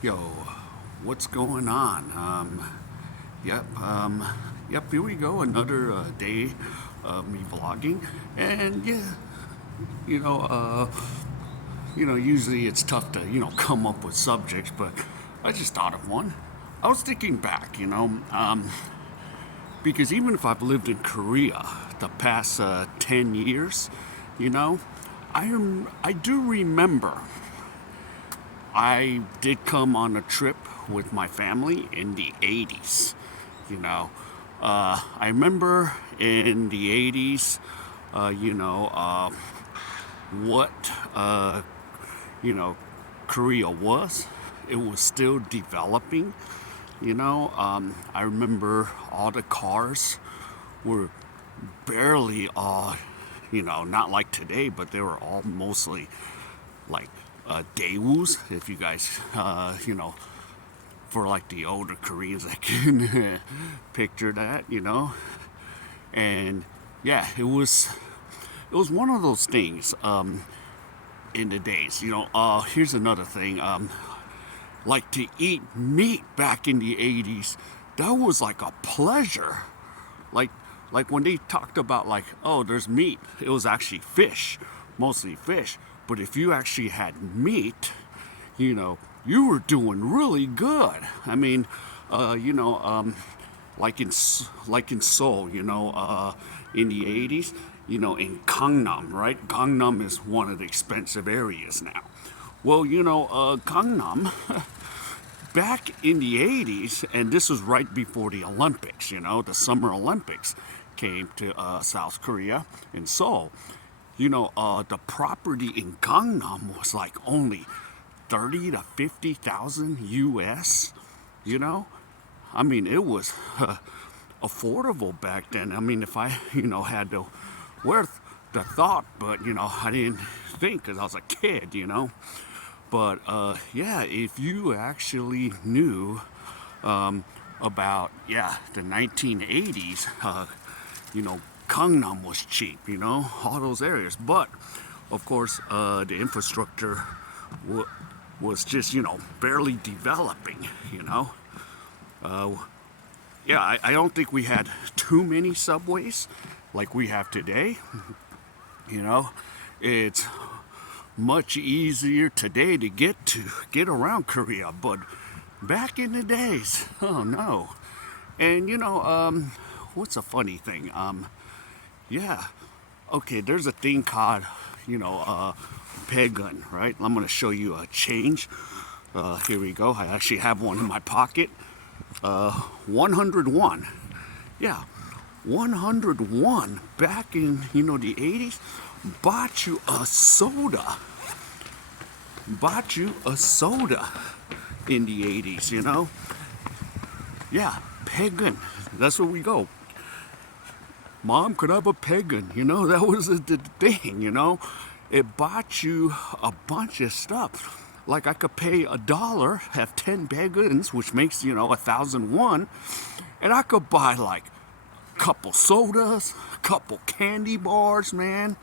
Yo, what's going on? Yep, here we go. Another day of me vlogging, and yeah, you know, uh, usually it's tough to come up with subjects, but I just thought of one. I was thinking back, because even if I've lived in Korea the past 10 years, you know, I do remember I did come on a trip with my family in the 80s. You know, I remember in the 80s, what, you know, Korea was. It was still developing. I remember all the cars were barely all, not like today, but they were all mostly like Daewoo's, if you guys, for like the older Koreans that can picture that, and yeah, it was one of those things in the days, here's another thing, like to eat meat back in the 80s, that was like a pleasure. Like like when they talked about like, oh, there's meat, it was actually fish, mostly fish. But if you actually had meat, you were doing really good. I mean, uh, you know, um, like in Seoul, in the 80s, in Gangnam, right? Gangnam is one of the expensive areas now. Well, Gangnam back in the 80s, and this was right before the Olympics, the Summer Olympics came to South Korea in Seoul. The property in Gangnam was like only 30 to 50,000 US, you know? I mean, it was affordable back then. I mean, if I, had the worth the thought, but, I didn't think because I was a kid. But yeah, if you actually knew about, yeah, the 1980s, you know, Gangnam was cheap, all those areas. But of course, the infrastructure was just, barely developing, Uh, yeah, I don't think we had too many subways like we have today. You know, it's much easier today to get around Korea, but back in the days, oh no. And what's a funny thing? Yeah, okay, there's a thing called, pagan, right? I'm gonna show you a change. Here we go. I actually have one in my pocket. 101. Yeah, 101 back in, the 80s bought you a soda. Bought you a soda in the 80s. Yeah, pagan. That's where we go. Mom, could I have a pagan? That was the thing. It bought you a bunch of stuff. Like I could pay $1, have 10 pagans, which makes, 1,001, and I could buy like a couple sodas, a couple candy bars, man.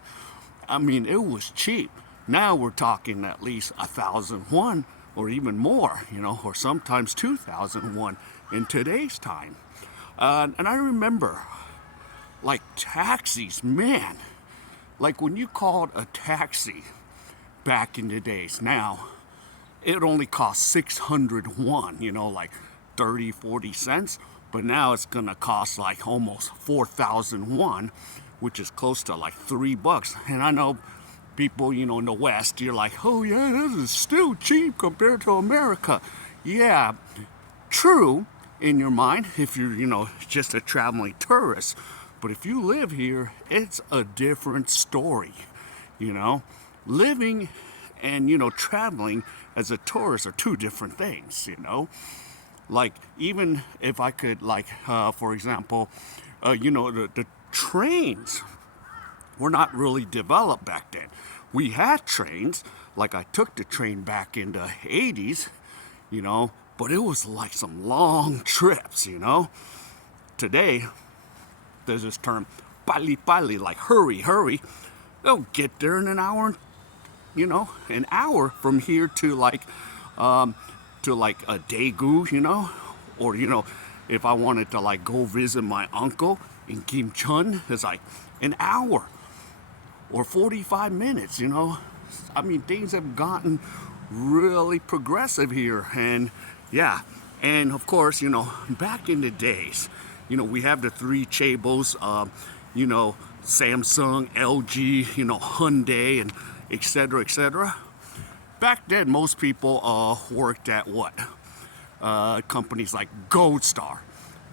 I mean, it was cheap. Now we're talking at least 1,001 or even more, or sometimes 2,001 in today's time. And I remember, like taxis, man. Like when you called a taxi back in the days, now it only cost 601, like 30, 40 cents. But now it's gonna cost like almost 4,001, which is close to like $3. And I know people, in the West, you're like, oh yeah, this is still cheap compared to America. Yeah, true in your mind if you're, just a traveling tourist. But if you live here, it's a different story, you know. Living and, traveling as a tourist are two different things. Like, even if I could, like, for example, the trains were not really developed back then. We had trains, like I took the train back in the 80s, but it was like some long trips. Today, there's this term, pali pali, like hurry, hurry. They'll get there in an hour, an hour from here to like to like a Daegu, or if I wanted to like go visit my uncle in Kimchun, it's like an hour or 45 minutes. I mean, things have gotten really progressive here, and yeah. And of course, back in the days, we have the three chaebols, Samsung, LG, Hyundai, and etc., etc. Back then, most people worked at what? Companies like Gold Star.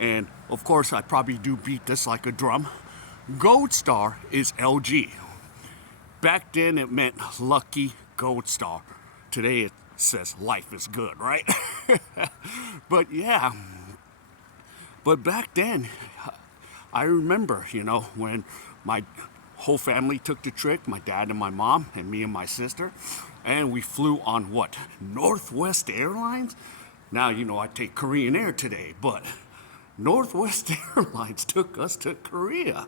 And of course, I probably do beat this like a drum. Gold Star is LG. Back then, it meant lucky Gold Star. Today, it says life is good, right? But yeah. But back then, I remember, when my whole family took the trip, my dad and my mom, and me and my sister, and we flew on what? Northwest Airlines? Now, I take Korean Air today, but Northwest Airlines took us to Korea.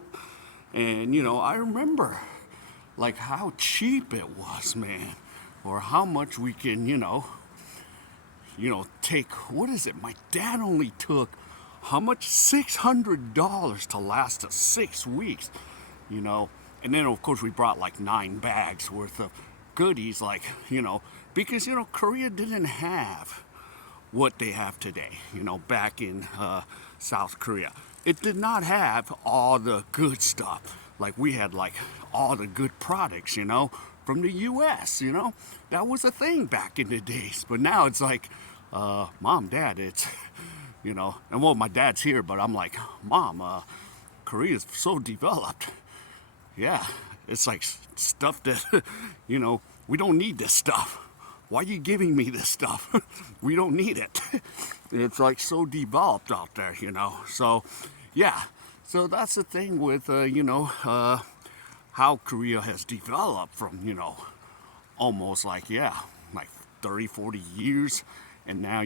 And, I remember, like, how cheap it was, man. Or how much we can, take, what is it? My dad only took, how much? $600 to last us 6 weeks, And then, of course, we brought like 9 bags worth of goodies, like, because, Korea didn't have what they have today, back in South Korea. It did not have all the good stuff. Like, we had, like, all the good products, from the U.S., That was a thing back in the days. But now it's like, Mom, Dad, it's, and well, my dad's here, but I'm like, Mom, Korea's so developed. Yeah, it's like stuff that, we don't need this stuff. Why are you giving me this stuff? We don't need it. It's like so developed out there, So, yeah. So that's the thing with, how Korea has developed from, almost like, like 30, 40 years. And now,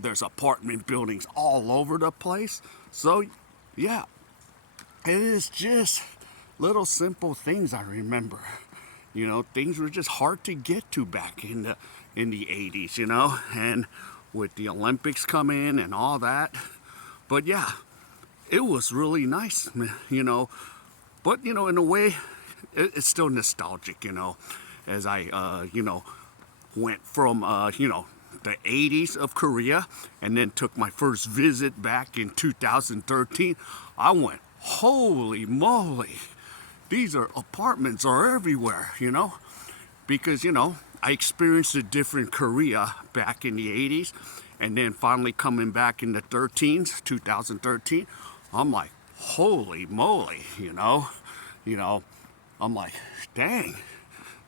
there's apartment buildings all over the place. So, yeah, it is just little simple things I remember. Things were just hard to get to back in the 80s, and with the Olympics coming and all that. But yeah, it was really nice, But, in a way, it's still nostalgic, as I, went from, the 80s of Korea and then took my first visit back in 2013. I went, holy moly. These apartments are everywhere, because, I experienced a different Korea back in the 80s, and then finally coming back in the 2013, I'm like, holy moly, I'm like, dang,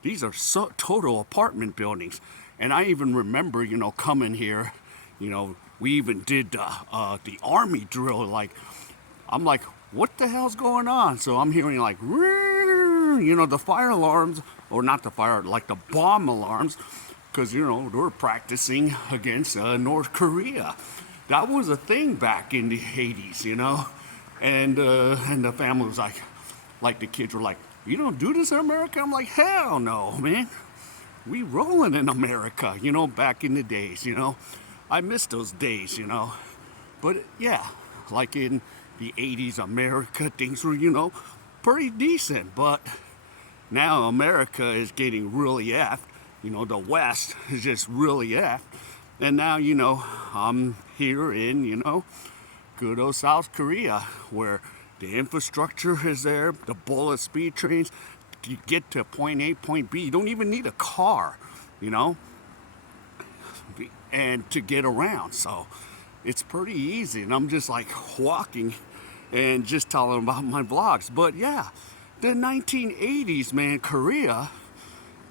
these are so total apartment buildings. And I even remember, coming here, we even did the army drill, like, I'm like, what the hell's going on? So I'm hearing like, the fire alarms, or not the fire, like the bomb alarms, because, they were practicing against North Korea. That was a thing back in the 80s, and the family was like the kids were like, you don't do this in America? I'm like, hell no, man. We rolling in America, back in the days, I miss those days, But yeah, like in the 80s America, things were, pretty decent. But now America is getting really effed. The West is just really effed. And now, I'm here in, good old South Korea, where the infrastructure is there, the bullet speed trains. You get to point A, point B. You don't even need a car, and to get around. So it's pretty easy. And I'm just like walking and just telling about my vlogs. But yeah, the 1980s, man, Korea,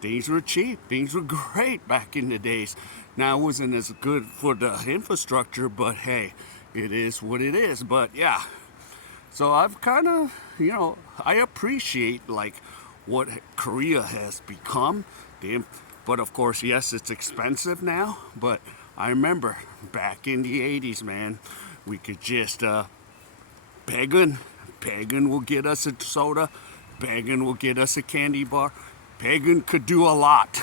things were cheap. Things were great back in the days. Now, it wasn't as good for the infrastructure, but hey, it is what it is. But yeah, so I've kind of, I appreciate like what Korea has become. But of course, yes, it's expensive now. But I remember back in the 80s, man, we could just begging will get us a soda, begging will get us a candy bar. Begging could do a lot.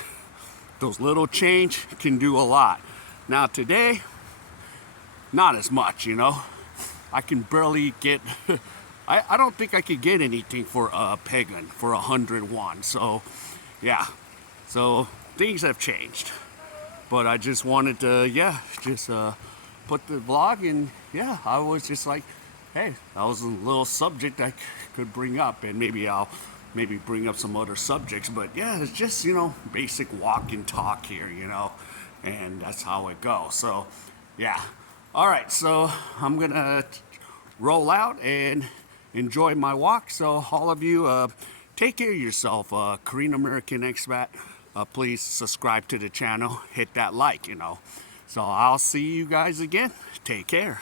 Those little change can do a lot. Now today, not as much, you know. I can barely get, I don't think I could get anything for a Pegan for 101. So, yeah. So things have changed. But I just wanted to, yeah, just put the vlog in. Yeah, I was just like, hey, that was a little subject I could bring up, and maybe I'll bring up some other subjects. But yeah, it's just, you know, basic walk and talk here, you know, and that's how it goes. So, yeah. All right, so I'm gonna roll out and enjoy my walk. So all of you, take care of yourself, Korean American expat. Please subscribe to the channel, hit that like, you know. So I'll see you guys again. Take care.